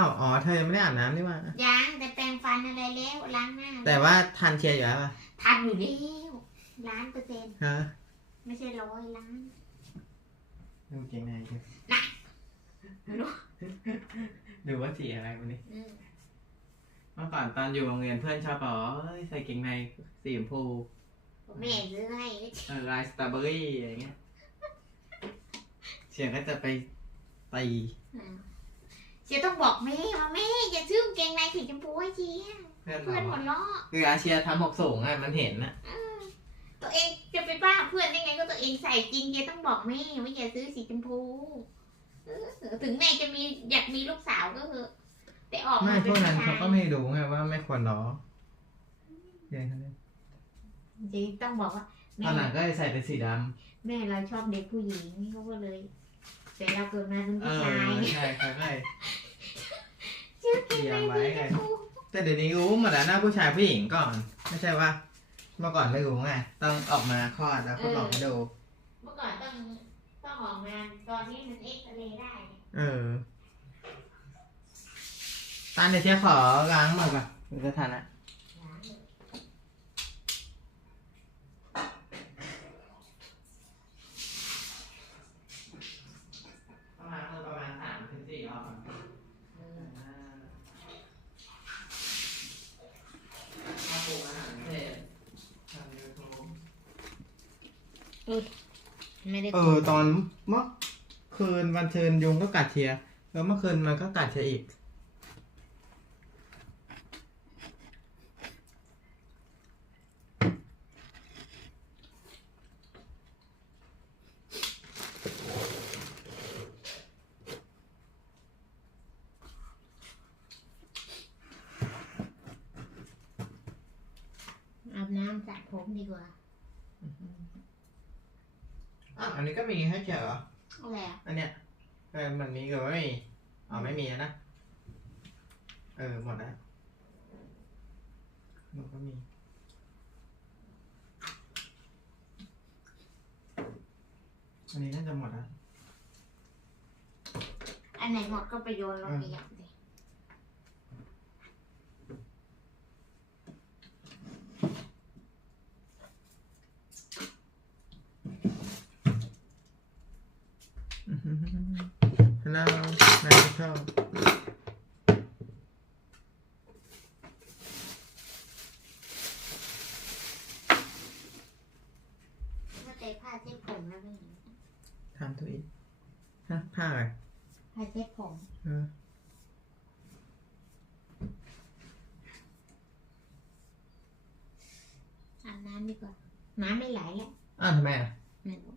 อ้าวอ๋อเธอยังไม่ได้อาบน้ำนี่ว่ายังแต่แปรงฟันอะไรแล้วล้างหน้าแต่ว่าทันเชียร์อยู่แล้วป่ะทันอยู่แล้ว1,000,000%ฮะไม่ใช่100 ล้านดูเก่งในดูนะรู้ดูว่าสีอะไรวันนี้เมื่อก่อนตอนอยู่โรงเรียนเพื่อนชอบบอกใส่เกงในสีชมพูแม่ซื้อให้ลายสตรอเบอรี่อะไรเงี้ยเชียร์ก็จะไปตีเชียร์ต้องบอกแม่ว่าแม่อย่าซื้อกางเกงในสีชมพูให้เชียร์เพื่อนหัวเราะคืออาเชียร์ทำ6 สูงอ่ะมันเห็นนะตัวเองจะไปบ้าเพื่อนได้ไงก็ตัวเองใส่จริงเชียร์ต้องบอกแม่ว่าอย่าซื้อสีชมพูถึงแม่จะมีอยากมีลูกสาวก็คือแต่ออกไม่มาพวกนั้นเขาก็ไม่รู้ไงว่าไม่ควรล้อเดี๋ยวจริงต้องบอกว่าตอนหลังก็ใส่เป็นสีดำแม่เราชอบเด็กผู้หญิงเขาก็เลยแต่เราเกิดมาเป็นผู้ชายใช่ใช่ชื่อเก่งเลยไงแต่เดี๋ยวนี้รู้หมดแล้วหน้าผู้ชายผู้หญิงก่อนไม่ใช่ว่าเมื่อก่อนไม่รู้ไงต้องออกมาคลอดแล้วทดลองให้ดูเมื่อก่อนต้องออกมาตอนนี้มันเอ็กซเรย์ได้ตาเดี๋ยวเชียร์ขอล้างมือก่อนหรือจะทานอ่ะล้างมือประมาณ3-4 รอบมาปรุงอาหารเสร็จทำยูทูบไม่ได้ตอนเมื่อคืนวันเชิญยุงก็กัดเชียร์แล้วเมื่อคืนมันก็กัดเชียร์อีกอาบน้ำสระผมดีกว่าอันนี้ก็มีให้เชียร์เหรออะไรอันเนี้ยมันมีหรือไม่มีไม่มีนะหมดแล้วมันก็มีอันนี้น่าจะหมดแล้วอันไหนหมดก็ไปโยนลงขยะเลยHello Magical ว่าแต่ผ้าเช็ดผมแล้วเป็นไงทำตัวเองผ้าอะไรผ้าเช็ดผมอาบน้ำดีกว่าน้ำไม่ไหลแล้วทำไมไม่รู้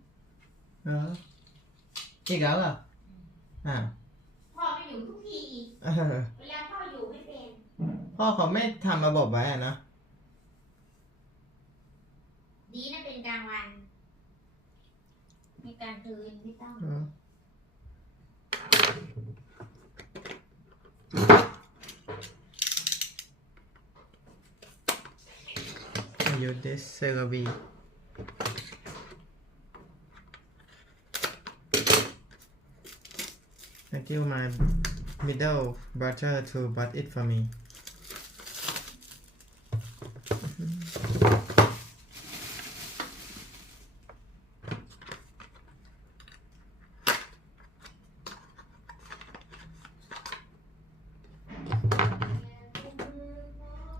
อีกแล้วเหรอพ่อไม่อยู่ทุกทีเวลาพ่ออยู่ไม่เป็นพ่อเขาไม่ทำระบบไว้นะดีนะเป็นกลางวันมีกลางคืนไม่ต้อง use this CeraVe Thank you my middle brother to bought it for me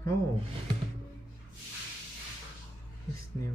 Oh it's new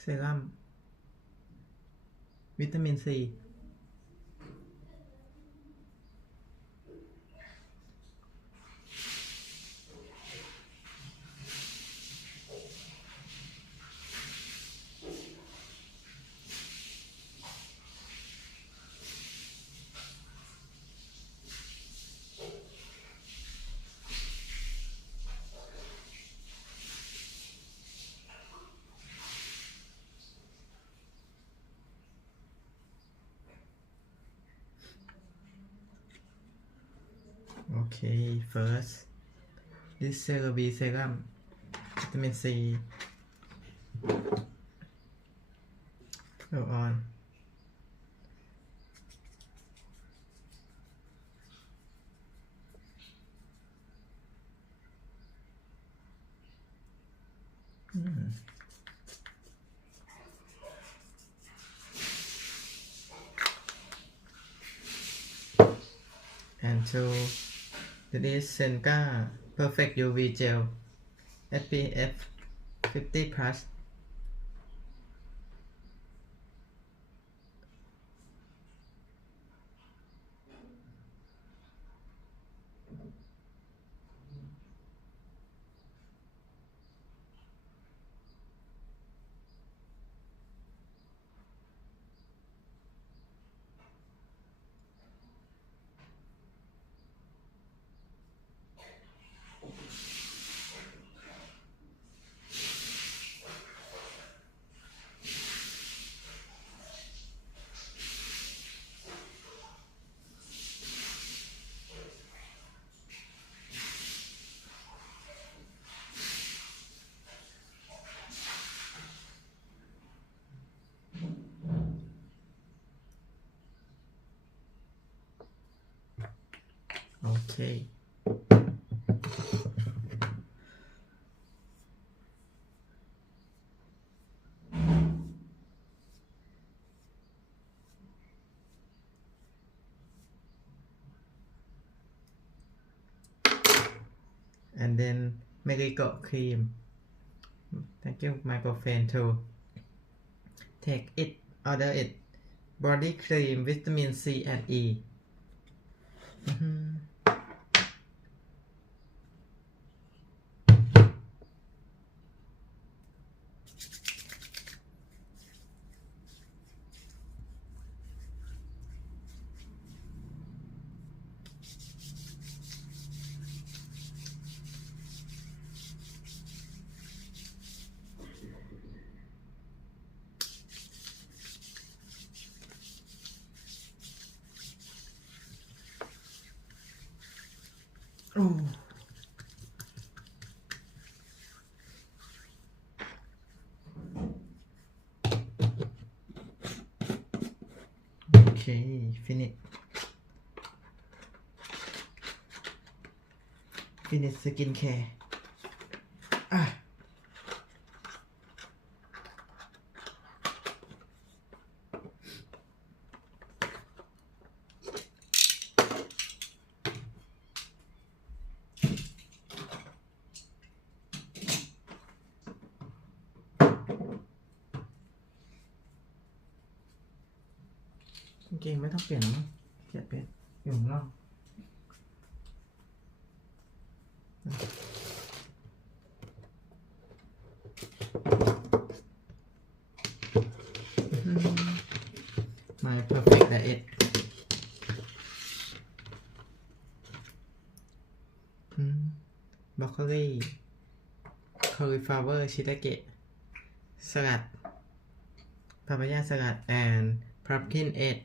เซรั่มวิตามินซีโอเค first this CeraVe serum วิตามิน C go on and to this is Senka Perfect UV Gel SPF 50 plus โอเค and then Merico cream thank you microphone too take it order it body cream vitamin C and E โอ้โอเค finish skin care อ่ะกางเกงไม่ต้องเปลี่ยนมั้งเปลี่ยนอยู่ข้างนอกMy perfect diet บรอกโคลีcauliflower ชิตาเกะสลัดพาปายาสลัด and pumpkin egg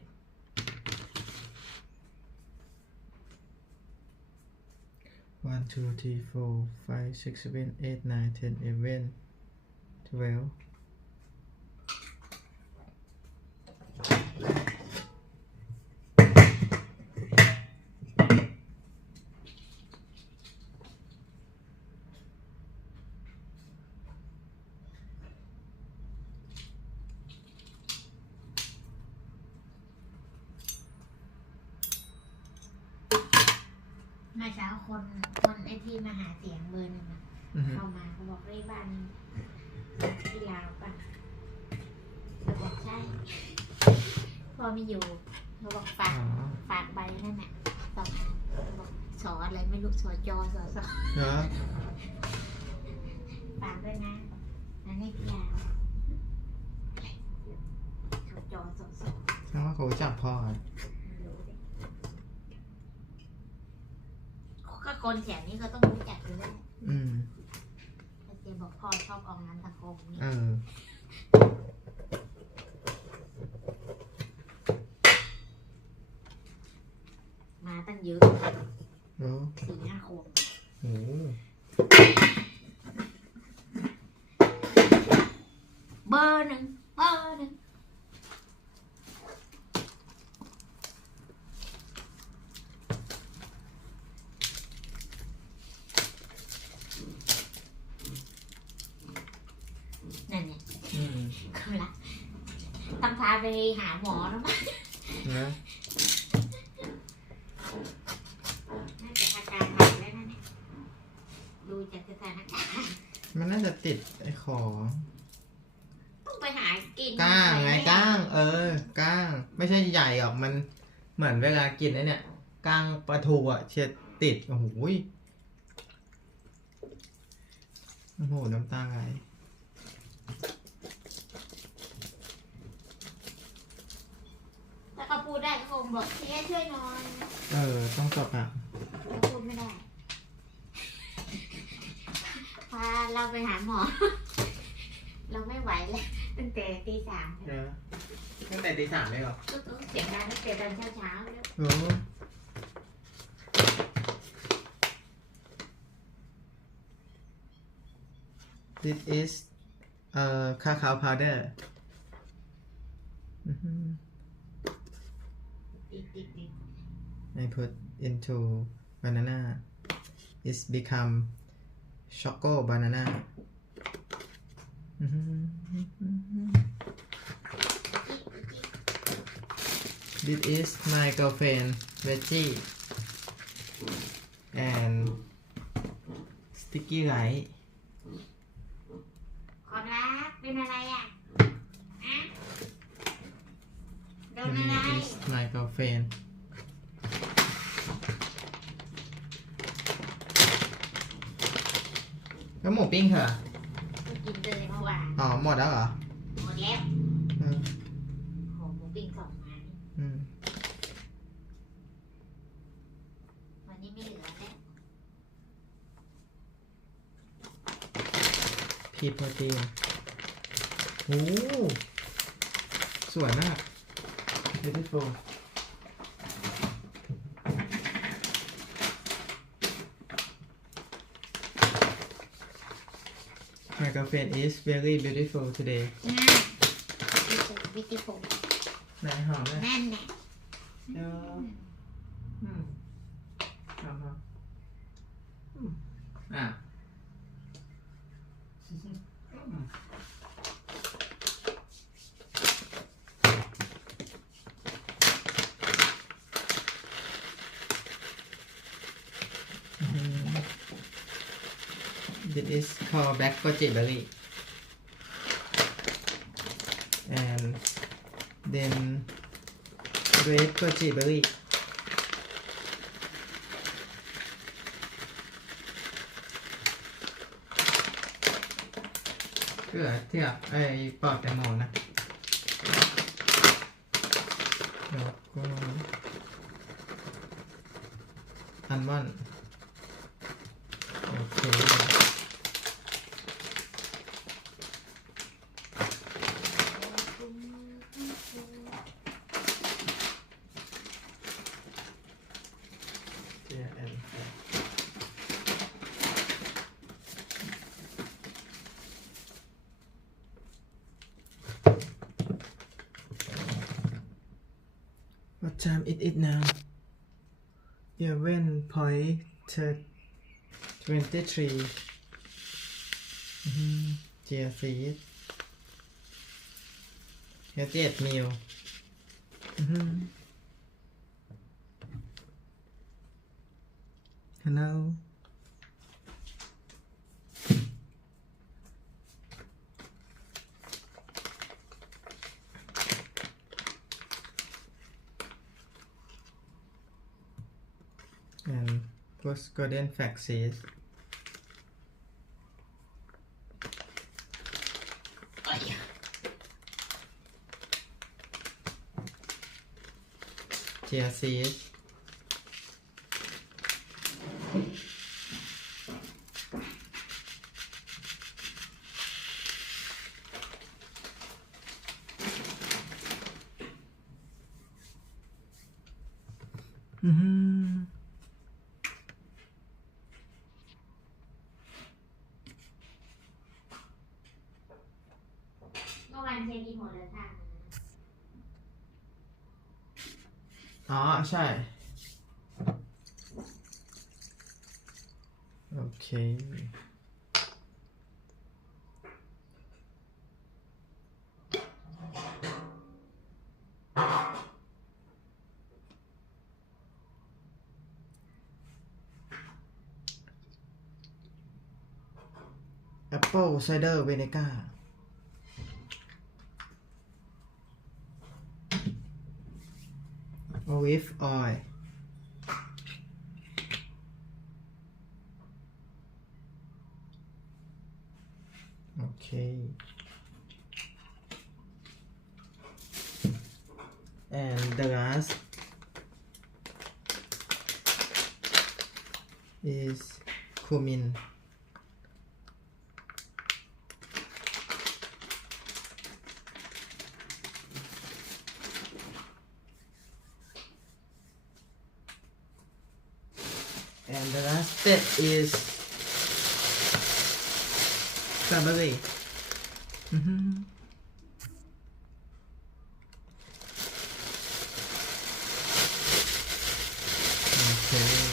1 2 3 4 5 6 7 8 9 10 11 12มาเช้าคนไอ้ที่มาหาเสียงเบอร์หนึ่งเข้ามาเขาบอกเลขบ้านที่ลาวป่ะ พ่อไม่อยู่เขาบอกฝากใบนั่นน่ะ2 อันบอกสออะไรไม่รู้สอจอสอสอ เหรอ ฝากด้วยนะนั่นให้พี่ยาวสอจอสอสอ แสดงว่าเขารู้จับพ่อ ไม่รู้ดิก็คนแถวนี้ก็ต้องรู้จักอยู่แล้ว อืม เจบอกพ่อชอบออกงานสังคมนี่ มาตั้งเยอะ โอ้ 4-5 คน โห เบอร์ 1นั่นเนี่ย อืม คือละต้องพาไปหาหมอแล้วมั้ง นะ น่าจะอาการหนักแล้วนะเนี่ยดูจากสถานการณ์ มันน่าจะติดไอ้ขอ ต้องไปหากิน ก้างไงก้าง ก้าง ไม่ใช่ใหญ่หรอกมันเหมือนเวลากินไอ้เนี่ยก้างปลาทูอ่ะเชียติดโอ้โหน้ำตาไหล ถ้าเขาพูดได้ก็คงบอกเชียช่วยหน่อย ต้องสอบอ่ะ เขาพูดไม่ได้พาเราไปหาหมอ เราไม่ไหวแล้วตั้งแต่ตี 3 ตั้งแต่ตี 3เลยเหรอ ก็ต้องเสียงดังตั้งแต่ตอนเช้าแล้ว โอ้ This is cacao powder ดิ I put into banana it's become choco banana This is my girlfriend veggie and sticky rice ความรักเป็นอะไรอ่ะอะโดนอะไร This is my girlfriend แล้วหมูปิ้งเหรอ กินเลยเมื่อวาน อ๋อ หมดแล้วเหรอ หมดแล้ว อืม โหหมูปิ้ง2 ไม้ อืม วันนี้ไม่เหลือแล้ว พีโปรตีนโอ้สวยมาก beautiful My girlfriend is very beautiful today วิธีผม ไหนหอมเลย นั่นแหละ เดี๋ยวหอมอ่ะ This is called black goji berry and then red goji berry เพื่อเทียบไอ้ปอดแตงโมนะแล้วก็อัลมอนด์โอเค Yeah, and what time it is now? 11:23. Chia seed. Healthy meal. Hello. and post golden flaxseed. โอ้ย chia seed. Mm-hmm. เมื่อวานเชนกินหมดเลยค่ะ อ๋อใช่ โอเค Apple cider vinegar. Olive oil. Okay. And the last is cumin. And the last step is strawberry. Mm-hmm. Okay.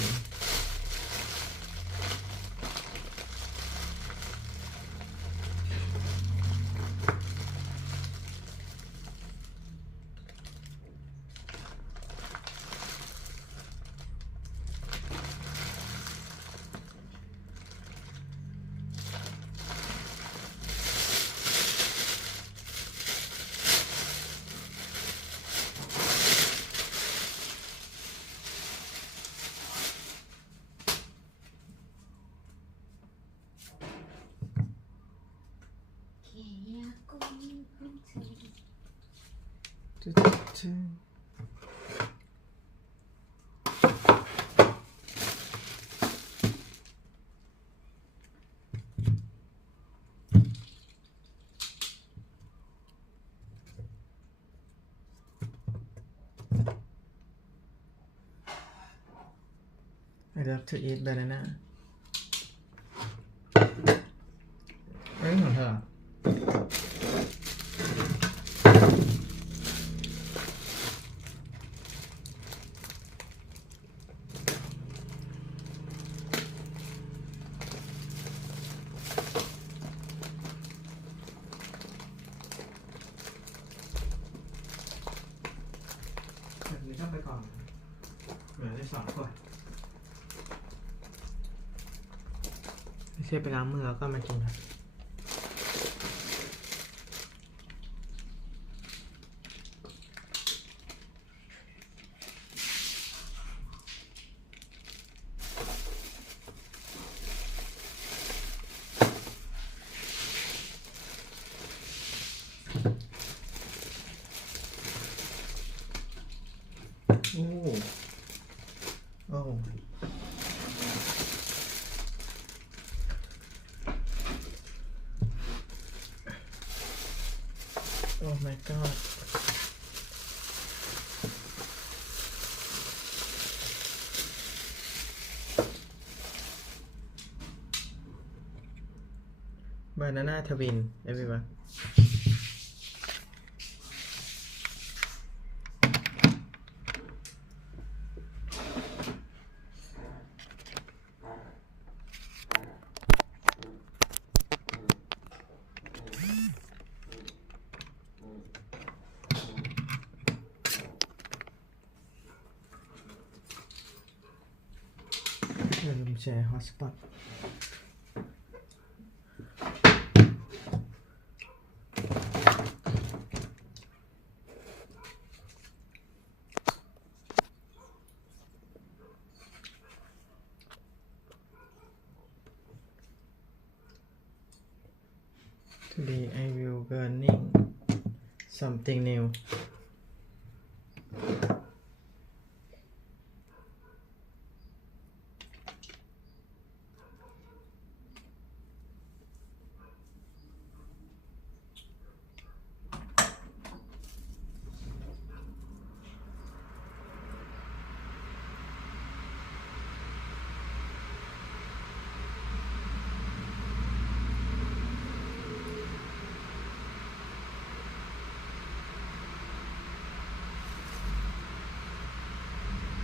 I love to eat banana. เรื่องของเธอ แบบนี้ต้องไปก่อนเหลือได้2 ขวดไม่ใช่ไปล้างมือแล้วก็มากินครับโอ้โอ้ Oh my god. Banana twin, everyone. Let me share hotspot. Today I will learning something new.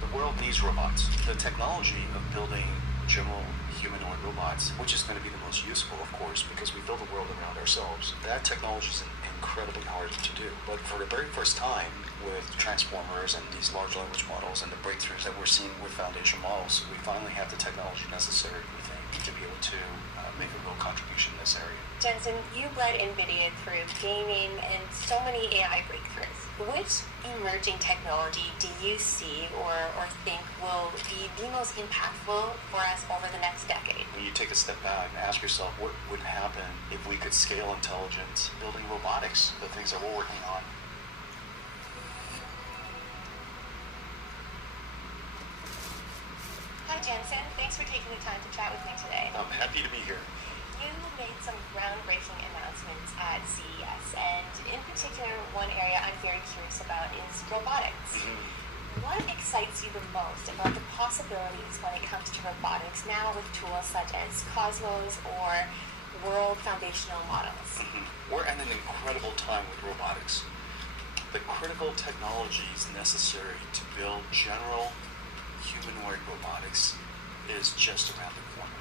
The world needs robots. The technology of building general humanoid robots, which is going to be the most useful, of course, because we build a world around ourselves. That technology is incredibly hard to do. But for the very first time, with transformers and these large language models and the breakthroughs that we're seeing with foundation models, we finally have the technology necessary, we think, to be able to make a real contribution in this area. Jensen, you led NVIDIA through gaming and so many AI breakthroughs. Which emerging technology do you see or think will be the most impactful for us over the next decade? When you take a step back and ask yourself what would happen if we could scale intelligence, building robotics, the things that we're working on. Hi, Jensen. Thanks for taking the time to chat with me today. I'm happy to be here. You made some groundbreaking announcements at CES, and in particular, one area I'm very curious about is robotics. Mm-hmm. What excites you the most about the possibilities when it comes to robotics now with tools such as Cosmos or World Foundational Models? Mm-hmm. We're at an incredible time with robotics. The critical technologies necessary to build general humanoid robotics is just around the corner.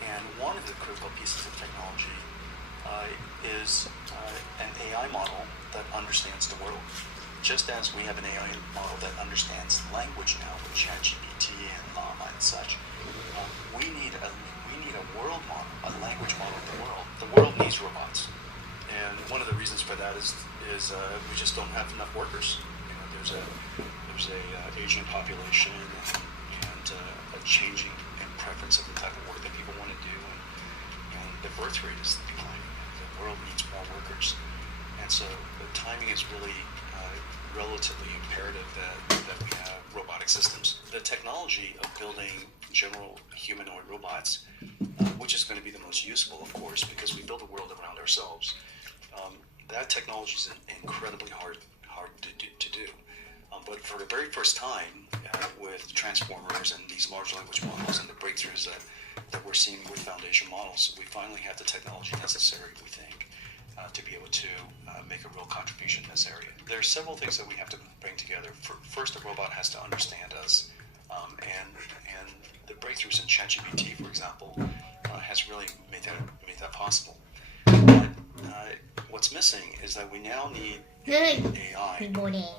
And one of the critical pieces of technology is an AI model that understands the world. Just as we have an AI model that understands language now with ChatGPT and Llama and such, we need a world model, a language model of the world. The world needs robots, and one of the reasons for that is we just don't have enough workers. You know, there's a aging population and a changing preference of the type of work that people want to do, and the birth rate is declining. The world needs more workers, and so the timing is really relatively imperative that we have robotic systems. The technology of building general humanoid robots, which is going to be the most useful, of course, because we build a world around ourselves. That technology is incredibly hard to do. But for the very first time, with transformers and these large language models and the breakthroughs that we're seeing with foundation models, we finally have the technology necessary, we think, to be able to make a real contribution in this area. There are several things that we have to bring together. First, the robot has to understand us, and the breakthroughs in ChatGPT, for example, has really made that possible. But what's missing is that we now need AI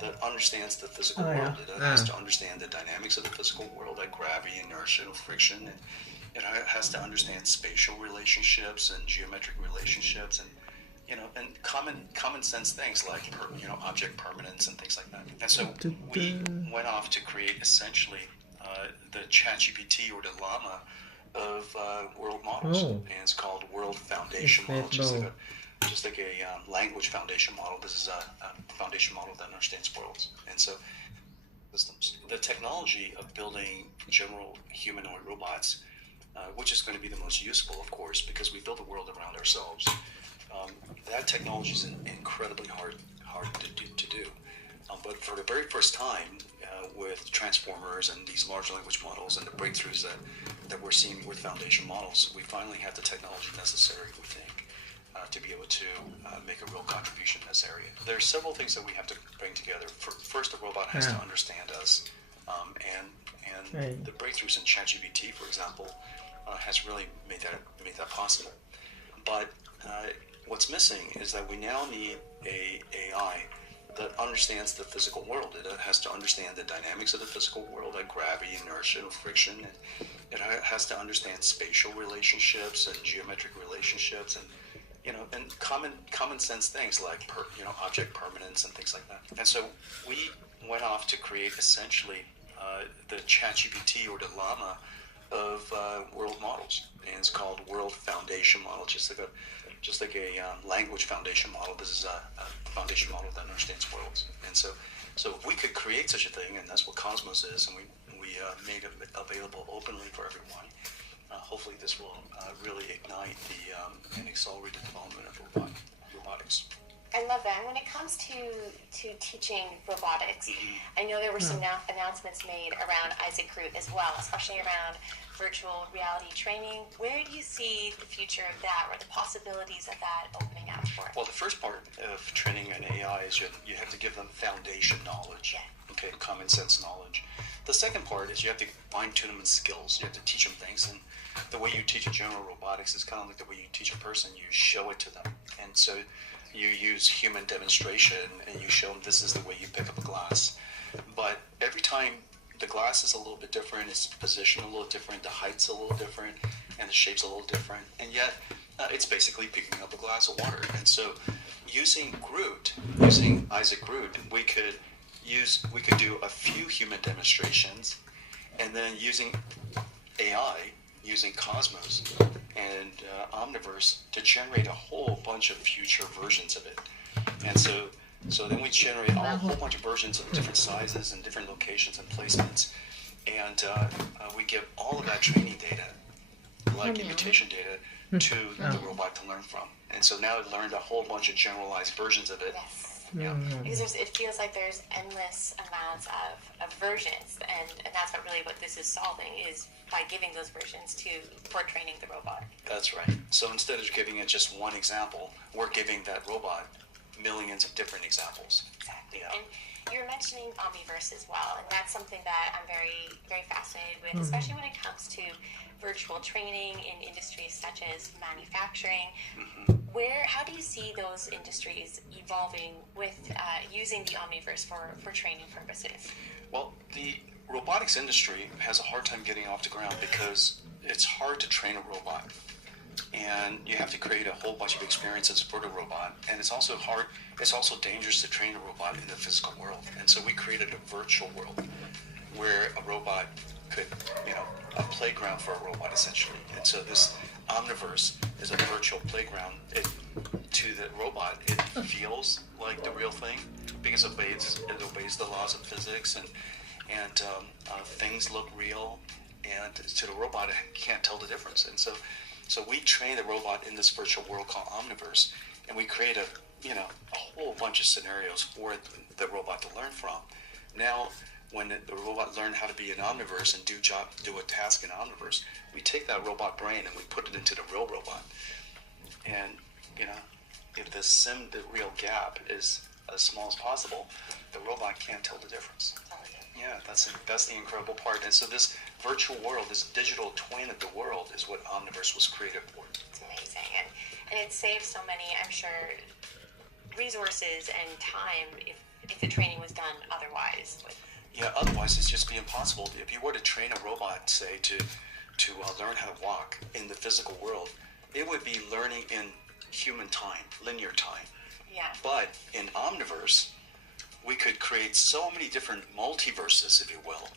that understands the physical world. It has to understand the dynamics of the physical world, like gravity, inertia, and friction. And it has to understand spatial relationships and geometric relationships, and common sense things like object permanence and things like that. And so we went off to create essentially the ChatGPT or the Llama of world models, and it's called World Foundation Model, just like a language foundation model. This is a foundation model that understands worlds, and so systems. The technology of building general humanoid robots, which is going to be the most useful, of course, because we build a world around ourselves. That technology is incredibly hard to do. But for the very first time, with transformers and these large language models and the breakthroughs that we're seeing with foundation models, we finally have the technology necessary, we think, to be able to make a real contribution in this area. There are several things that we have to bring together. First, the robot has to understand us, and the breakthroughs in ChatGPT, for example, has really made that possible. But what's missing is that we now need a AI that understands the physical world. It has to understand the dynamics of the physical world, like gravity, inertia, and friction. And it has to understand spatial relationships and geometric relationships, and common sense things like object permanence and things like that. And so we went off to create essentially the ChatGPT or the Llama of world models, and it's called World Foundation Model, just like a language foundation model. This is a foundation model that understands worlds. And so if we could create such a thing, and that's what Cosmos is, and we made it available openly for everyone, hopefully this will really ignite and accelerate the development of robotics. I love that. And when it comes to teaching robotics, I know there were some announcements made around Isaac Root as well, especially around virtual reality training. Where do you see the future of that, or the possibilities of that opening up for it? Well, the first part of training an AI is you have to give them foundation knowledge, okay, common sense knowledge. The second part is you have to fine-tune them in skills. You have to teach them things, and the way you teach a general robotics is kind of like the way you teach a person. You show it to them, and so you use human demonstration, and you show them this is the way you pick up a glass. But every time the glass is a little bit different, its position a little different, the height's a little different, and the shape's a little different, and yet it's basically picking up a glass of water. And so using Isaac Root, we could do a few human demonstrations, and then using AI, using Cosmos and Omniverse to generate a whole bunch of future versions of it. And so then we generate a whole bunch of versions of different sizes and different locations and placements, and we give all of that training data, like imitation data, to the robot to learn from. And so now it learned a whole bunch of generalized versions of it. Yes. Because it feels like there's endless amounts of versions, and that's what this is solving, is by giving those versions for training the robot. That's right. So instead of giving it just one example, we're giving that robot millions of different examples. Exactly. Yeah. And you're mentioning Omniverse as well, and that's something that I'm very, very fascinated with, especially when it comes to virtual training in industries such as manufacturing. How do you see those industries evolving with using the Omniverse for training purposes? Well, the robotics industry has a hard time getting off the ground because it's hard to train a robot. And you have to create a whole bunch of experiences for the robot. And it's also hard, it's also dangerous to train a robot in the physical world. And so we created a virtual world where a robot could, a playground for a robot essentially. And so this Omniverse is a virtual playground. To the robot, it feels like the real thing because it obeys the laws of physics, and things look real. And to the robot, it can't tell the difference. And so we train the robot in this virtual world called Omniverse, and we create a whole bunch of scenarios for the robot to learn from. Now, when the robot learned how to be in Omniverse and do a task in Omniverse, we take that robot brain and we put it into the real robot. And if the real gap is as small as possible, the robot can't tell the difference. Yeah, that's the incredible part. And so this virtual world, this digital twin of the world, is what Omniverse was created for. It's amazing, and it saves so many, I'm sure, resources and time if the training was done otherwise. Yeah, otherwise it's just be impossible. If you were to train a robot, say, to learn how to walk in the physical world, it would be learning in human time, linear time. Yeah. But in Omniverse, we could create so many different multiverses, if you will,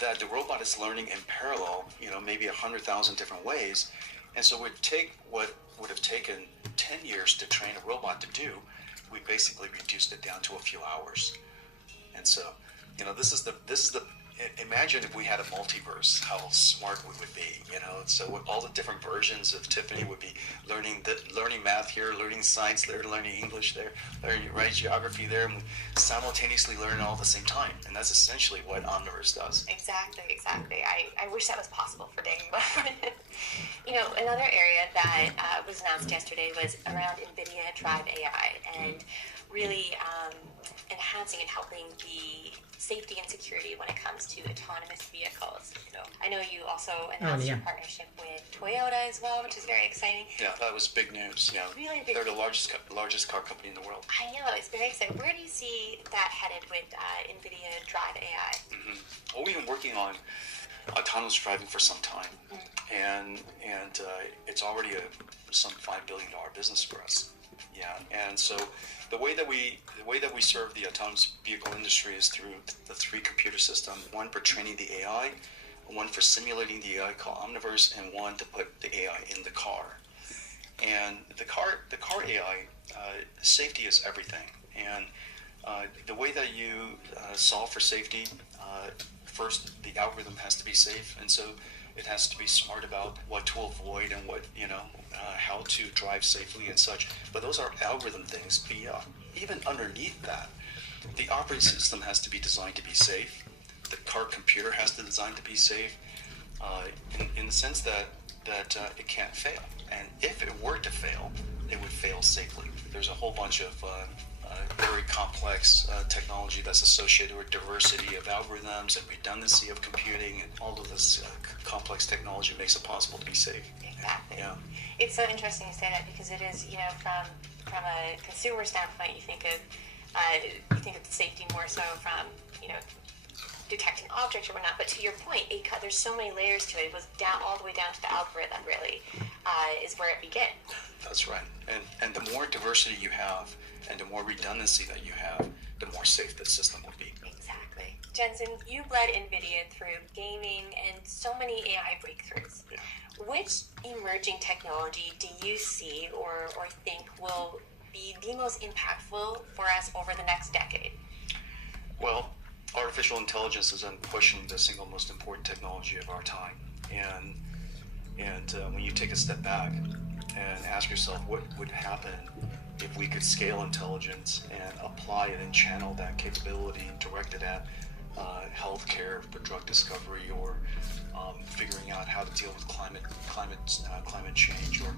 that the robot is learning in parallel, maybe 100,000 different ways. And so we'd take what would have taken 10 years to train a robot to do, we basically reduced it down to a few hours. And so, this is the imagine if we had a multiverse, how smart we would be, So with all the different versions of Tiffany would be learning math here, learning science there, learning English there, learning geography there, and we simultaneously learn all at the same time. And that's essentially what Omniverse does. Exactly. I wish that was possible for Tane. But another area that was announced yesterday was around NVIDIA Drive AI, and really enhancing and helping the safety and security when it comes to autonomous vehicles. I know you also announced your partnership with Toyota as well, which is very exciting. Yeah, that was big news. Yeah, really big. They're the largest car company in the world. I know, it's very exciting. Where do you see that headed with NVIDIA Drive AI? Well, we've been working on autonomous driving for some time, and it's already some $5 billion business for us. Yeah, and so the way that we serve the autonomous vehicle industry is through the three computer system: one for training the AI, one for simulating the AI called Omniverse, and one to put the AI in the car. And the car AI, safety is everything. And the way that you solve for safety, first the algorithm has to be safe, and so it has to be smart about what to avoid and what how to drive safely and such. But those are algorithm things. Even underneath that, the operating system has to be designed to be safe. The car computer has to design to be safe, in the sense that it can't fail. And if it were to fail, it would fail safely. There's a whole bunch of very complex technology that's associated with diversity of algorithms and redundancy of computing, and all of this complex technology makes it possible to be safe. Exactly. Yeah. It's so interesting you say that, because it is, from a consumer standpoint, you think of safety more so from detecting objects or whatnot. But to your point, there's so many layers to it. It goes down all the way down to the algorithm. Really, is where it begins. That's right. And the more diversity you have, and the more redundancy that you have, the more safe the system will be. Exactly. Jensen, you led NVIDIA through gaming and so many AI breakthroughs. Yeah. Which emerging technology do you see or think will be the most impactful for us over the next decade? Well, artificial intelligence is pushing the single most important technology of our time. And when you take a step back and ask yourself what would happen if we could scale intelligence and apply it and channel that capability and direct it at healthcare for drug discovery, or figuring out how to deal with climate change, or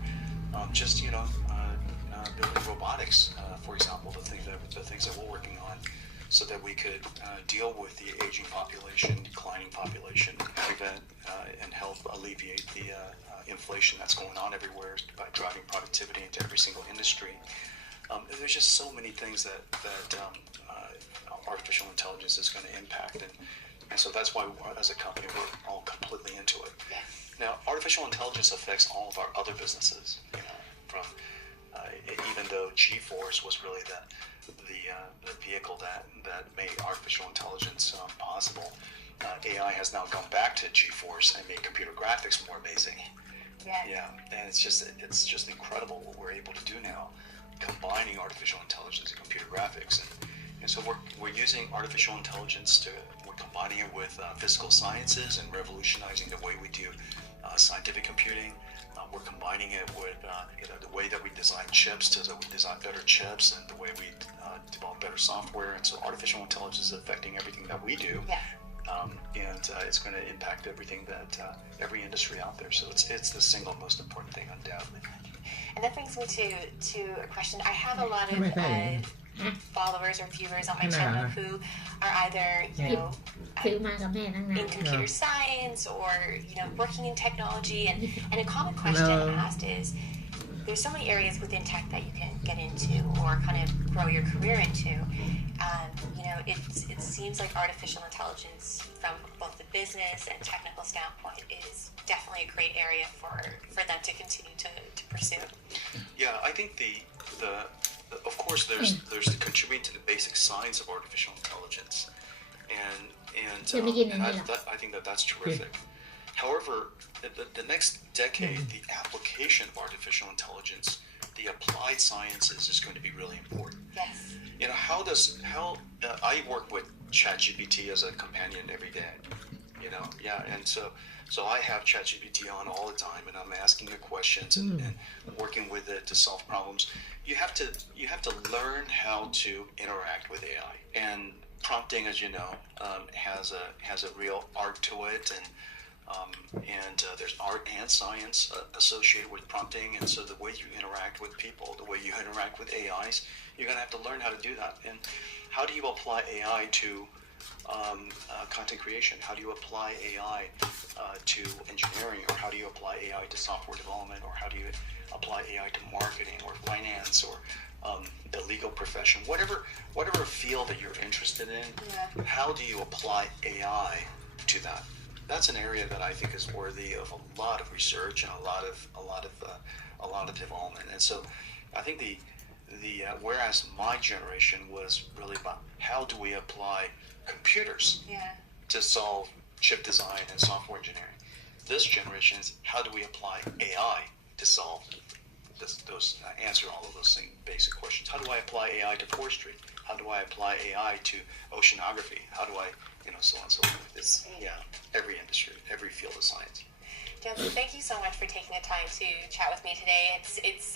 just building robotics, for example, the things that we're working on, so that we could deal with the aging population, declining population, prevent and help alleviate the inflation that's going on everywhere by driving productivity into every single industry. There's just so many things that artificial intelligence is going to impact, and so that's why, as a company, we're all completely into it. Now, artificial intelligence affects all of our other businesses. From even though G-Force was really the vehicle that made artificial intelligence possible, AI has now gone back to G-Force and made computer graphics more amazing. Yeah, and it's just incredible what we're able to do now, combining artificial intelligence and computer graphics, and so we're using artificial intelligence we're combining it with physical sciences and revolutionizing the way we do scientific computing. We're combining it with the way that we design chips, so that we design better chips, and the way we develop better software. And so artificial intelligence is affecting everything that we do. And it's going to impact everything every industry out there. So it's the single most important thing, undoubtedly. And that brings me to a question. I have a lot of followers or viewers on my channel who are either in computer science or working in technology, and a common question asked is, there's so many areas within tech that you can get into or kind of grow your career into. It seems like artificial intelligence, from both the business and technical standpoint, is definitely a great area for them to continue to pursue. Yeah, I think of course there's the contributing to the basic science of artificial intelligence, and I think that's terrific. However, the next decade, the application of artificial intelligence, the applied sciences, is going to be really important. Yes. I work with ChatGPT as a companion every day. And so I have ChatGPT on all the time, and I'm asking it questions and working with it to solve problems. You have to learn how to interact with AI, and prompting, as you know, has a real art to it, and there's art and science associated with prompting. And so the way you interact with people, the way you interact with AIs, you're going to have to learn how to do that. And how do you apply AI to content creation? How do you apply AI to engineering, or how do you apply AI to software development, or how do you apply AI to marketing or finance or the legal profession? Whatever field that you're interested in, how do you apply AI to that? That's an area that I think is worthy of a lot of research and a lot of development. And so I think the whereas my generation was really about how do we apply computers to solve chip design and software engineering. This generation is how do we apply AI to solve answer all of those same basic questions. How do I apply AI to forestry? How do I apply AI to oceanography? How do I, so on and so forth. It's, every industry, every field of science. Jensen, thank you so much for taking the time to chat with me today.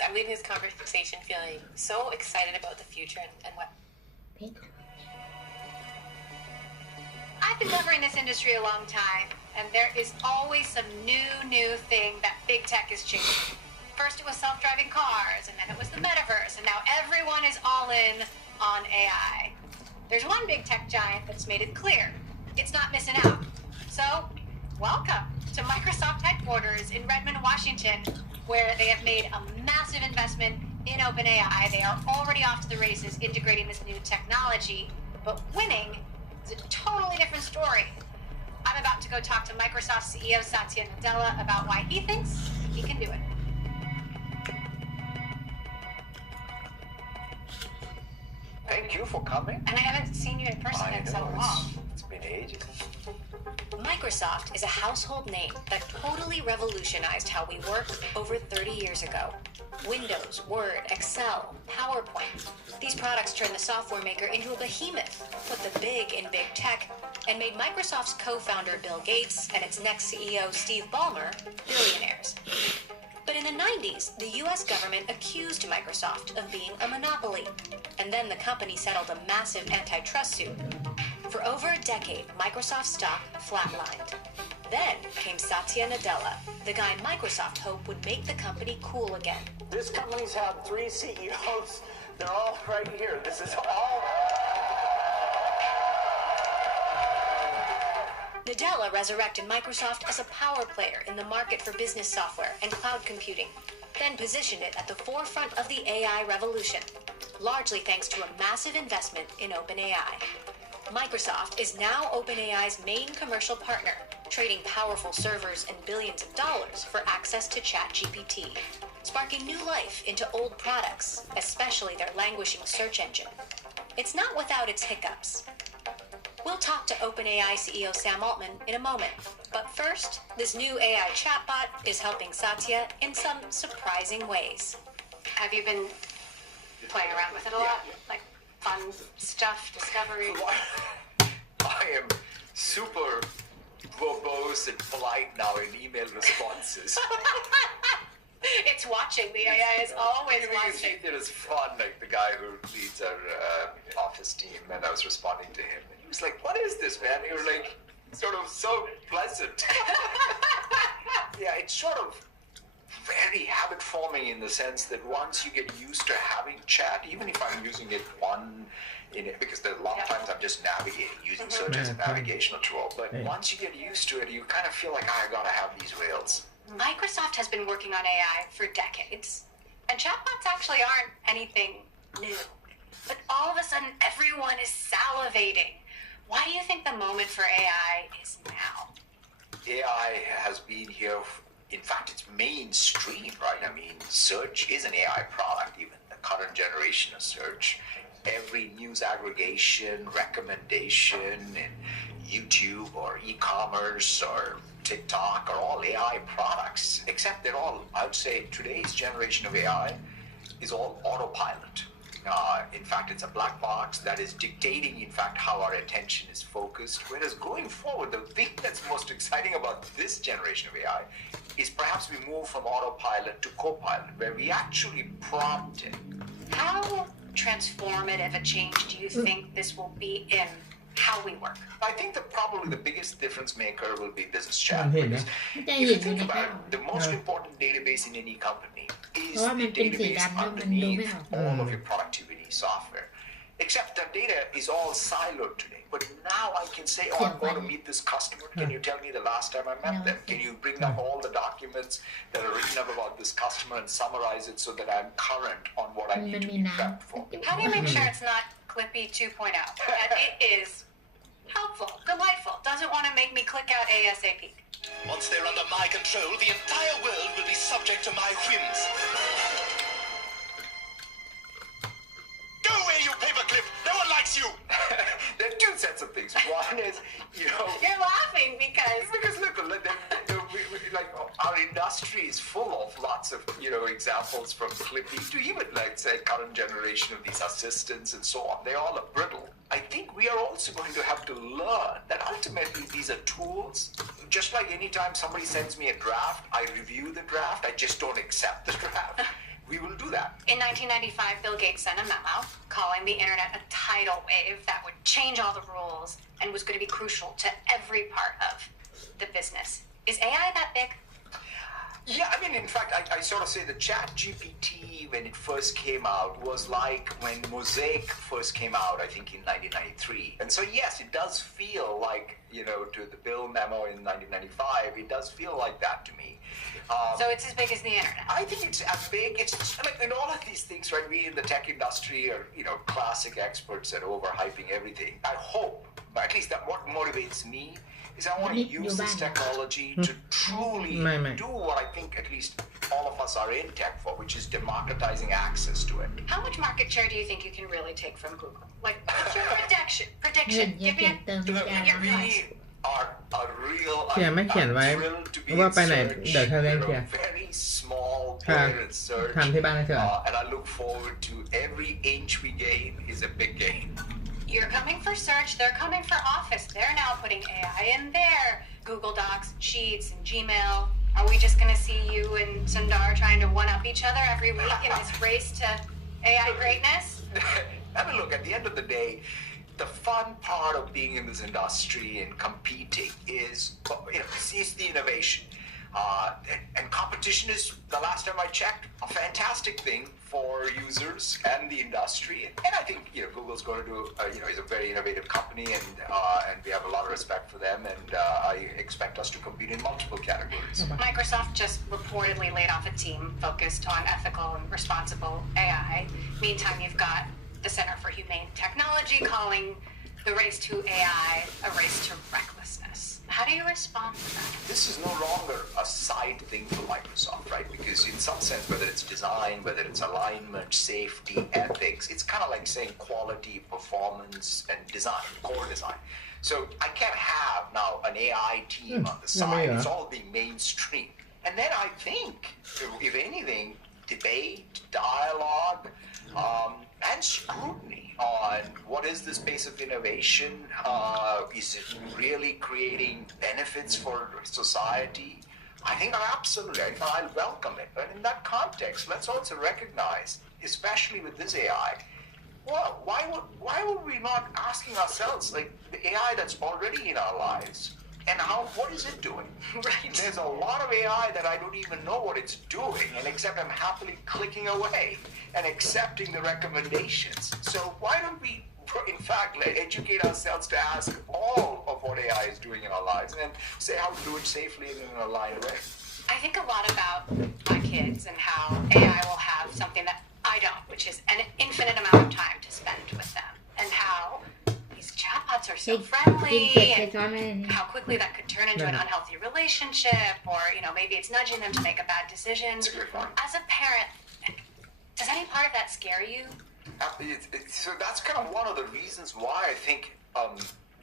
I'm leaving this conversation feeling so excited about the future and what. I've been covering this industry a long time, and there is always some new thing that big tech is chasing. First it was self-driving cars, and then it was the metaverse, and now everyone is all in on AI. There's one big tech giant that's made it clear it's not missing out. So, welcome to Microsoft headquarters in Redmond, Washington, where they have made a massive investment in OpenAI. They are already off to the races integrating this new technology, but winning is a totally different story. I'm about to go talk to Microsoft CEO Satya Nadella about why he thinks he can do it. Thank you for coming. And I haven't seen you in person in so long. It's been ages. Microsoft is a household name that totally revolutionized how we work over 30 years ago. Windows, Word, Excel, PowerPoint. These products turned the software maker into a behemoth, put the big in big tech, and made Microsoft's co-founder Bill Gates and its next CEO Steve Ballmer billionaires. But in the 90s, the US government accused Microsoft of being a monopoly, and then the company settled a massive antitrust suit. For over a decade, Microsoft stock flatlined. Then came Satya Nadella, the guy Microsoft hoped would make the company cool again. This company's had 3 CEOs. They're all right here. This is all... Nadella resurrected Microsoft as a power player in the market for business software and cloud computing, then positioned it at the forefront of the AI revolution, largely thanks to a massive investment in OpenAI. Microsoft is now OpenAI's main commercial partner, trading powerful servers and billions of dollars for access to ChatGPT, sparking new life into old products, especially their languishing search engine. It's not without its hiccups. We'll talk to OpenAI CEO Sam Altman in a moment. But first, this new AI chatbot is helping Satya in some surprising ways. Have you been playing around with it a lot? Like fun stuff, discovery? I am super verbose and polite now in email responses. It's watching. The AI is always watching. It is fun, like the guy who leads our office team, and I was responding to him. And he was like, what is this, man? You were like, sort of so pleasant. Yeah, it's sort of very habit forming in the sense that once you get used to having chat, even if I'm using it because there are a lot of times I'm just navigating, using search as a navigational tool, but once you get used to it, you kind of feel like, I gotta have these rails. Microsoft has been working on AI for decades, and chatbots actually aren't anything new. But all of a sudden, everyone is salivating. Why do you think the moment for AI is now? AI has been here, in fact, it's mainstream, right? I mean, search is an AI product, even the current generation of search. Every news aggregation, recommendation in YouTube or e-commerce or TikTok are all AI products, except they're all, I would say, today's generation of AI is all autopilot. In fact, it's a black box that is dictating, in fact, how our attention is focused. Whereas going forward, the thing that's most exciting about this generation of AI is perhaps we move from autopilot to copilot, where we actually prompt it. How transformative a change do you think this will be in how we work? I think that probably the biggest difference maker will be business chat. ห็นนะ If you think about it, the most important database in any company is the database underneath all of your productivity software. Except that data is all siloed today. But now I can say, I'm going to meet this customer. Can you tell me the last time I met them? Can you bring up all the documents that are written up about this customer and summarize it so that I'm current on what I need to be prepped for? How do you make sure it's not Clippy 2.0? That it is helpful, delightful, doesn't want to make me click out ASAP. Once they're under my control, the entire world will be subject to my whims. Go away, you paperclip! No one likes you! There are two sets of things. One is, You're laughing because examples from Clippy to even, like, say, current generation of these assistants and so on. They all are brittle. I think we are also going to have to learn that ultimately these are tools. Just like anytime somebody sends me a draft, I review the draft. I just don't accept the draft. We will do that. In 1995, Bill Gates sent a memo calling the internet a tidal wave that would change all the rules and was going to be crucial to every part of the business. Is AI that big? Yeah, I mean, in fact, I sort of say the ChatGPT, when it first came out, was like when Mosaic first came out, I think in 1993. And so, yes, it does feel like, to the Bill memo in 1995, it does feel like that to me. So it's as big as the internet? I think it's as big. It's like in all of these things, right? We in the tech industry are, classic experts at overhyping everything. I hope, but at least that what motivates me is I want to use this technology to truly do what I think at least all of us are in tech for, which is democratizing access to it. How much market share do you think you can really take from Google? Like, what's your prediction? Give me your price. Are a real เขียนไม่เขียนไว้ thrilled to be ว่า in ไปไหน search. เดี๋ยวเธอเล่นเคลียร์ Very small player in search. ทำที่บ้านให้เธอ And I look forward to every inch we gain is a big gain. You're coming for search, they're coming for Office. They're now putting AI in there. Google Docs, Sheets, and Gmail. Are we just going to see you and Sundar trying to one-up each other every week in this race to AI greatness? I mean, look, at the end of the day, the fun part of being in this industry and competing is the innovation. And competition is, the last time I checked, a fantastic thing for users and the industry. And I think Google's going to do, is a very innovative company, and we have a lot of respect for them. And I expect us to compete in multiple categories. Microsoft just reportedly laid off a team focused on ethical and responsible AI. Meantime, you've got the Center for Humane Technology calling the race to AI a race to recklessness. How do you respond to that? This is no longer a side thing for Microsoft, right? Because in some sense, whether it's design, whether it's alignment, safety, ethics, it's kind of like saying quality, performance, and design, core design. So I can't have now an AI team on the side. It's all being mainstream. And then I think, if anything, debate, dialogue, and scrutiny on what is this space of innovation? Is it really creating benefits for society? I think I'll welcome it. But in that context, let's also recognize, especially with this AI, well, why would we not asking ourselves, like, the AI that's already in our lives, and what is it doing? Right. There's a lot of AI that I don't even know what it's doing, and except I'm happily clicking away and accepting the recommendations. So why don't we, in fact, educate ourselves to ask all of what AI is doing in our lives and say how to do it safely and in an aligned way? I think a lot about my kids and how AI will have something that I don't, which is an infinite amount of time to spend with them, and how these chatbots are so friendly, and how quickly that could turn into an unhealthy relationship, or maybe it's nudging them to make a bad decision. As a parent, does any part of that scare you? So that's kind of one of the reasons why I think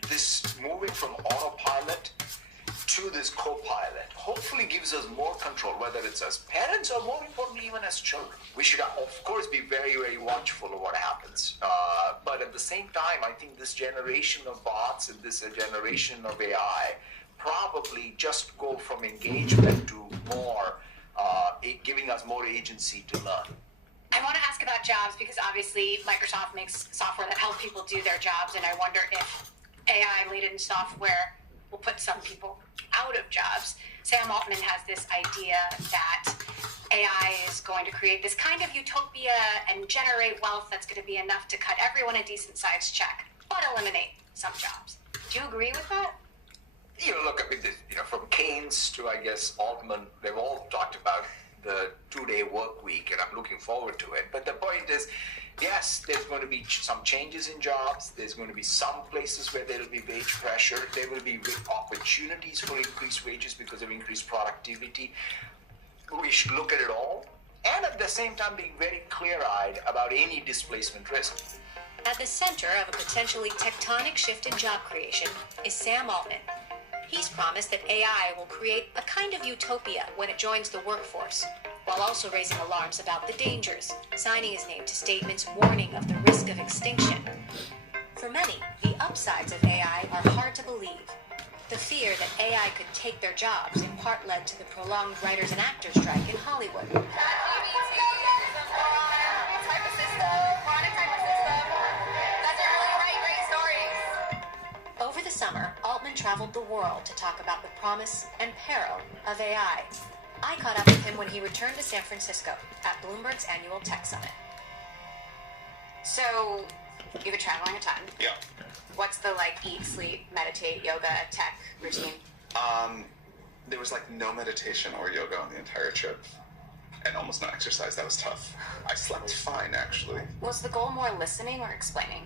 this moving from autopilot to this co-pilot hopefully gives us more control, whether it's as parents or more importantly even as children. We should of course be very, very watchful of what happens. But at the same time, I think this generation of bots and this generation of AI probably just go from engagement to more, giving us more agency to learn. I want to ask about jobs because obviously Microsoft makes software that helps people do their jobs, and I wonder if AI-laden software will put some people out of jobs. Sam Altman has this idea that AI is going to create this kind of utopia and generate wealth that's going to be enough to cut everyone a decent-sized check, but eliminate some jobs. Do you agree with that? Look, I mean, from Keynes to, I guess, Altman, they've all talked about the 2-day work week, and I'm looking forward to it. But the point is, yes, there's going to be some changes in jobs. There's going to be some places where there will be wage pressure. There will be opportunities for increased wages because of increased productivity. We should look at it all, and at the same time being very clear-eyed about any displacement risk. At the center of a potentially tectonic shift in job creation is Sam Altman. He's promised that AI will create a kind of utopia when it joins the workforce, while also raising alarms about the dangers, signing his name to statements warning of the risk of extinction. For many, the upsides of AI are hard to believe. The fear that AI could take their jobs in part led to the prolonged writers and actors strike in Hollywood. Over the summer, Altman traveled the world to talk about the promise and peril of AI. I caught up with him when he returned to San Francisco at Bloomberg's annual Tech Summit. So, you've been traveling a ton. Yeah. What's the eat, sleep, meditate, yoga, tech routine? There was no meditation or yoga on the entire trip, and almost no exercise. That was tough. I slept fine, actually. Was the goal more listening or explaining?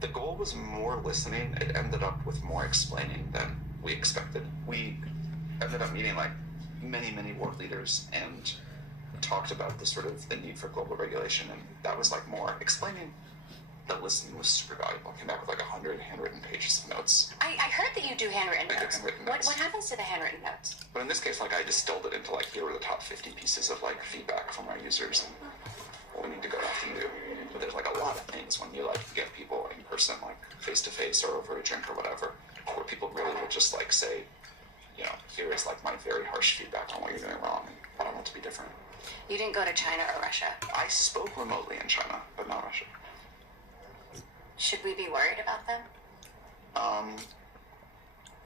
The goal was more listening. It ended up with more explaining than we expected. We ended up meeting many world leaders and talked about the need for global regulation, and that was more explaining. The listening was super valuable. I came back with 100 handwritten pages of notes. I heard that you do handwritten notes. Handwritten notes. What happens to the handwritten notes? But in this case, I distilled it into here were the top 50 pieces of feedback from our users and what we need to go off and do. But there's a lot of things when you get people in person, face to face or over a drink or whatever, where people really will just say, here is my very harsh feedback on what you're doing wrong, and I don't want to be different. You didn't go to China or Russia. I spoke remotely in China, but not Russia. Should we be worried about them?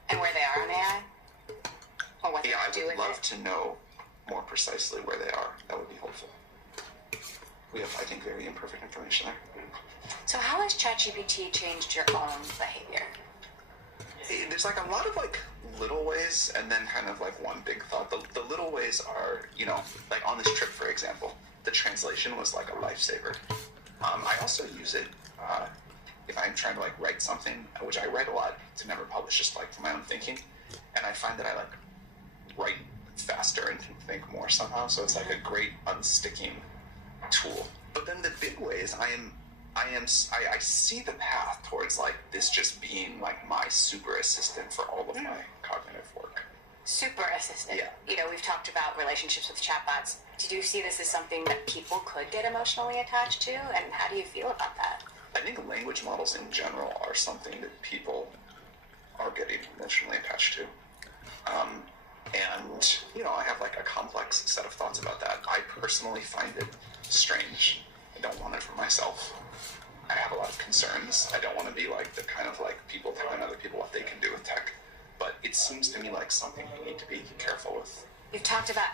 And where they are on AI? Or what they do with it? I would love to know more precisely where they are. That would be helpful. We have, I think, very imperfect information there. So how has ChatGPT changed your own behavior? There's a lot of little ways, and then kind of one big thought. The little ways are, on this trip, for example, the translation was a lifesaver. I also use it if I'm trying to write something, which I write a lot to never publish, just for my own thinking, and I find that I write faster and can think more somehow. So it's a great unsticking tool. But then the big way is I see the path towards this just being my super assistant for all of my cognitive work. Super assistant. Yeah. We've talked about relationships with chatbots. Did you see this as something that people could get emotionally attached to? And how do you feel about that? I think language models in general are something that people are getting emotionally attached to. And, I have a complex set of thoughts about that. I personally find it strange. I don't want it for myself. I have a lot of concerns. I don't want to be the kind of people telling other people what they can do with tech. But it seems to me like something we need to be careful with. You've talked about...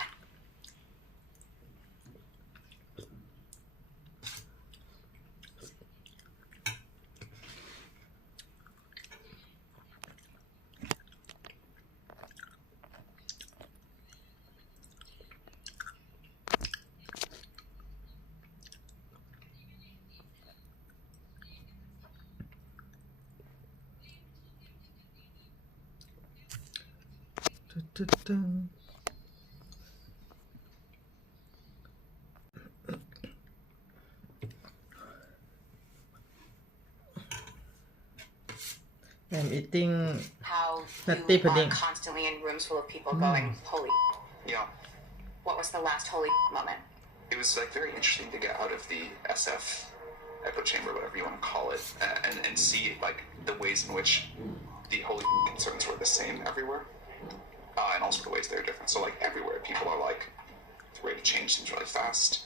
I'm eating how patty you pudding. are constantly in rooms full of people going, holy... Yeah. What was the last holy moment? It was very interesting to get out of the SF echo chamber, whatever you want to call it, and see the ways in which the holy concerns were the same everywhere, and also the ways they're different. So everywhere, people are the rate of change seems really fast.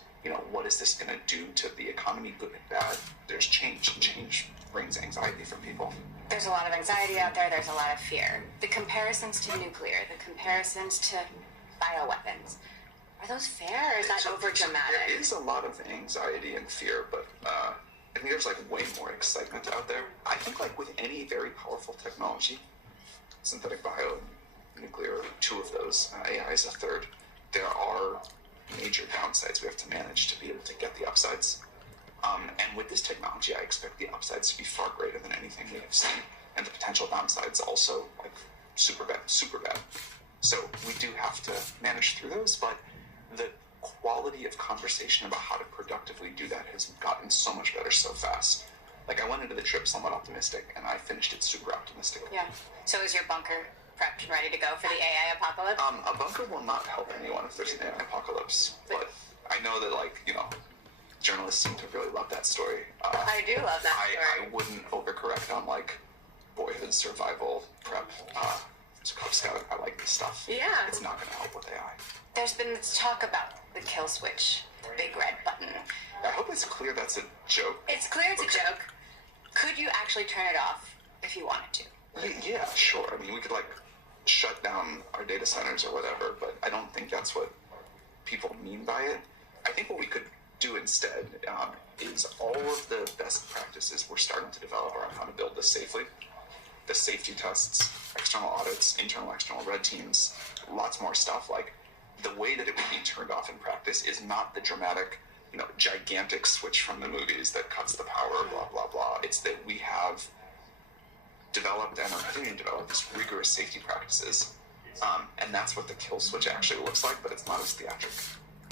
What is this going to do to the economy, good and bad? There's change, and change brings anxiety for people. There's a lot of anxiety out there. There's a lot of fear. The comparisons to nuclear, the comparisons to bioweapons. Are those fair, or is that over-dramatic? There is a lot of anxiety and fear, but I think there's way more excitement out there. I think with any very powerful technology, synthetic bio, nuclear, two of those, AI is a third, there are major downsides we have to manage to be able to get the upsides. And with this technology, I expect the upsides to be far greater than anything we have seen, and the potential downsides also super bad. So we do have to manage through those, but the quality of conversation about how to productively do that has gotten so much better so fast. I went into the trip somewhat optimistic, and I finished it super optimistic. Yeah. So is your bunker prepped and ready to go for the AI apocalypse? A bunker will not help anyone if there's an AI apocalypse, but I know that, like, you know, journalists seem to really love that story. I do love that story. I wouldn't overcorrect on, like, boyhood survival prep. As a Cub Scout, I like this stuff. Yeah. It's not going to help with AI. There's been this talk about the kill switch, the big red button. I hope it's clear that's a joke. It's clear it's a joke. Could you actually turn it off if you wanted to? Yeah, sure. I mean, we could, like, shut down our data centers or whatever, but I don't think that's what people mean by it. I think what we could do instead is all of the best practices we're starting to develop around how to build this safely. The safety tests, external audits, internal, external red teams, lots more stuff. Like, the way that it would be turned off in practice is not the dramatic, you know, gigantic switch from the movies that cuts the power, blah, blah, blah. It's that we have developed and are continuing to develop these rigorous safety practices. And that's what the kill switch actually looks like, but it's not as theatric.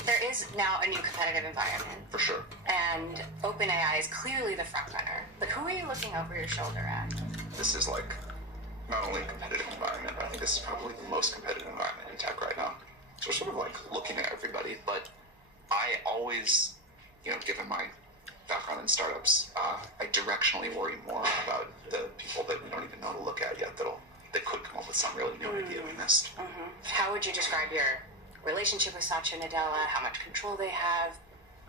There is now a new competitive environment. For sure. And OpenAI is clearly the front runner. But who are you looking over your shoulder at? This is, like, not only a competitive environment, I think this is probably the most competitive environment in tech right now. So we're sort of, like, looking at everybody, but I always, you know, given my background in startups, I directionally worry more about the people that we don't even know to look at yet that could come up with some really new idea we missed. How would you describe your relationship with Satya Nadella, how much control they have?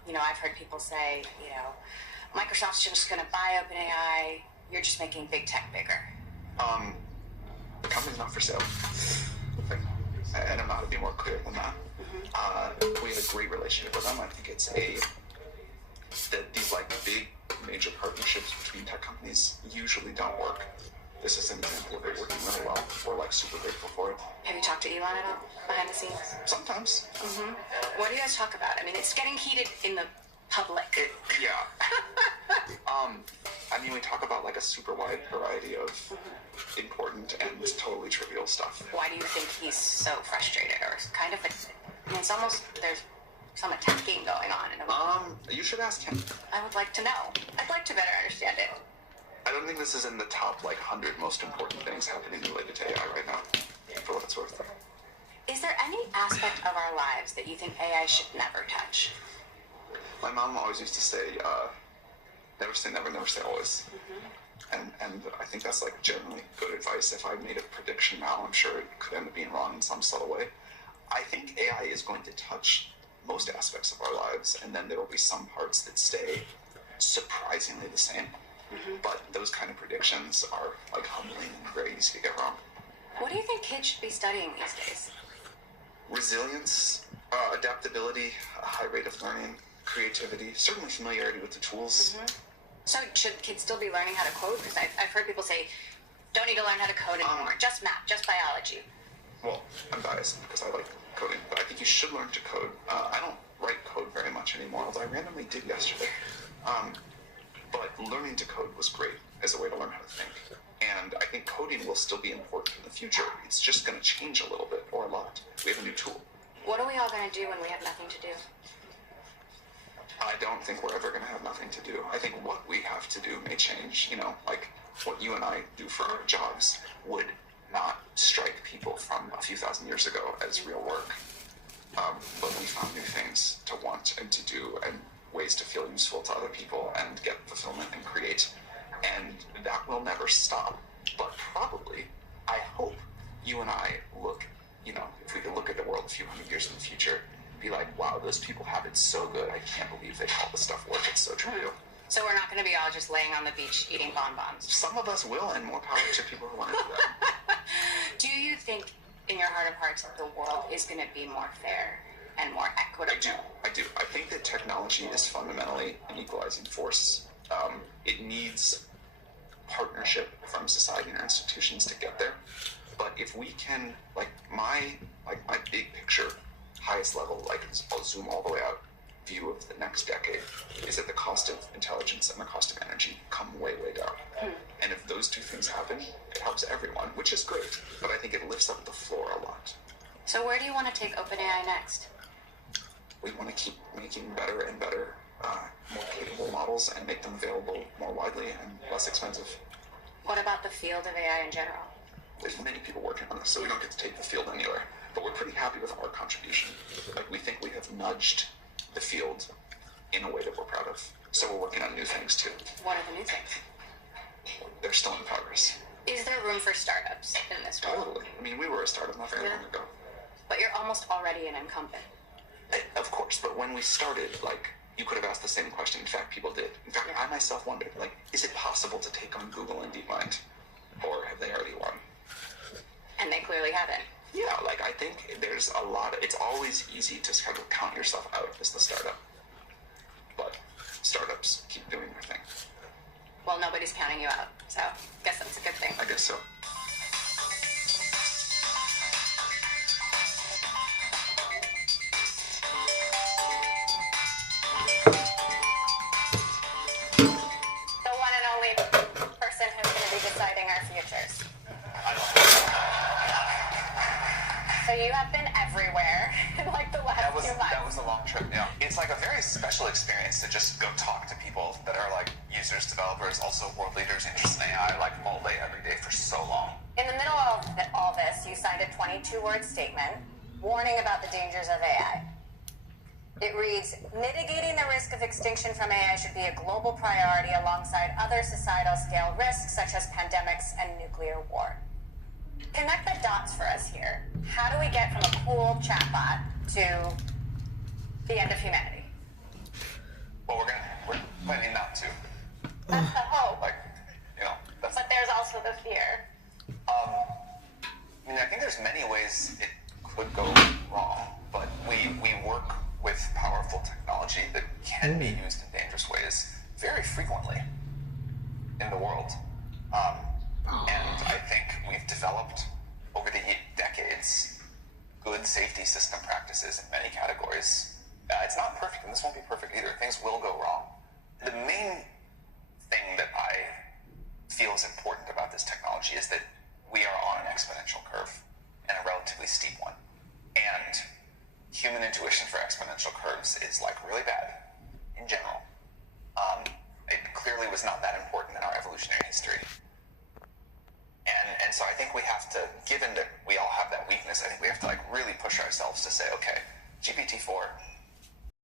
You know, I've heard people say, you know, Microsoft's just going to buy OpenAI, you're just making big tech bigger. The company's not for sale. And I'm not to be more clear than that. We have a great relationship with them. I think it's that these, like, big major partnerships between tech companies usually don't work. This is an example of it working really well. We're, like, super grateful for it. Have you talked to Elon at all behind the scenes? Sometimes. What do you guys talk about? I mean, it's getting heated in the public. Yeah. I mean, we talk about, like, a super wide variety of important and totally trivial stuff. Why do you think he's so frustrated, or kind of? I mean, it's almost there's some attacking going on in a way. You should ask him. I would like to know. I'd like to better understand it. I don't think this is in the top, like, 100 most important things happening related to AI right now, for what it's worth. Is there any aspect of our lives that you think AI should never touch? My mom always used to say, never say never, never say always. And I think that's, like, generally good advice. If I made a prediction now, I'm sure it could end up being wrong in some subtle way. I think AI is going to touch most aspects of our lives, and then there will be some parts that stay surprisingly the same. But those kind of predictions are, like, humbling and very easy to get wrong. What do you think kids should be studying these days? Resilience, adaptability, a high rate of learning, creativity, certainly familiarity with the tools. So should kids still be learning how to code? Because I've heard people say, don't need to learn how to code anymore. Just math, just biology. Well, I'm biased because I like coding, but I think you should learn to code. I don't write code very much anymore, although I randomly did yesterday. But learning to code was great as a way to learn how to think. And I think coding will still be important in the future. It's just going to change a little bit, or a lot. We have a new tool. What are we all going to do when we have nothing to do? I don't think we're ever going to have nothing to do. I think what we have to do may change. You know, like what you and I do for our jobs would not strike people from a few thousand years ago as real work. But we found new things to want and to do, and ways to feel useful to other people and get fulfillment and create. And that will never stop. But probably, I hope you and I look, you know, if we could look at the world a few hundred years in the future, be like, wow, those people have it so good. I can't believe they call this stuff work. It's so trivial. So we're not going to be all just laying on the beach eating bonbons. Some of us will, and more power to people who want to do that. Do you think, in your heart of hearts, that the world is going to be more fair and more equitable? I do. I think that technology is fundamentally an equalizing force. It needs partnership from society and our institutions to get there. But if we can, my big picture, highest level, I'll zoom all the way out, view of the next decade is that the cost of intelligence and the cost of energy come way, way down. And if those two things happen, it helps everyone, which is great. But I think it lifts up the floor a lot. So where do you want to take OpenAI next? We want to keep making better and better, more capable models and make them available more widely and less expensive. What about the field of AI in general? There's many people working on this, so we don't get to take the field anywhere. But we're pretty happy with our contribution. Like, we think we have nudged the field in a way that we're proud of. So we're working on new things too. What are the new things? They're still in progress. Is there room for startups in this world? Totally. I mean, we were a startup not very long ago. But you're almost already an incumbent. Of course, but when we started, like, you could have asked the same question. In fact, people did. In fact, I myself wondered, like, is it possible to take on Google and DeepMind? Or have they already won? And they clearly haven't. Yeah, like, I think there's a lot of, it's always easy to kind of count yourself out as the startup. But startups keep doing their thing. Well, nobody's counting you out, so I guess that's a good thing. I guess so. The one and only person who's going to be deciding our futures. So you have been everywhere in like the last few months. That was a long trip, yeah. It's like a very special experience to just go talk to people that are like users, developers, also world leaders interested in AI like all day, every day for so long. In the middle of all this, you signed a 22-word statement warning about the dangers of AI. It reads, mitigating the risk of extinction from AI should be a global priority alongside other societal scale risks such as pandemics and nuclear war. Connect the dots for us here. How do we get from a cool chatbot to the end of humanity? Well, we're planning not to. That's the hope. Like, you know, that's. But there's also the fear. I mean, I think there's many ways it could go wrong, but we work with powerful technology that can be used in dangerous ways very frequently in the world. And I think we've developed over the decades good safety system practices in many categories. It's not perfect, and this won't be perfect either. Things will go wrong. The main thing that I feel is important about this technology is that we are on an exponential curve, and a relatively steep one. And human intuition for exponential curves is like really bad in general. It clearly was not that important in our evolutionary history. And so I think we have to, given that we all have that weakness, I think we have to like really push ourselves to say, okay,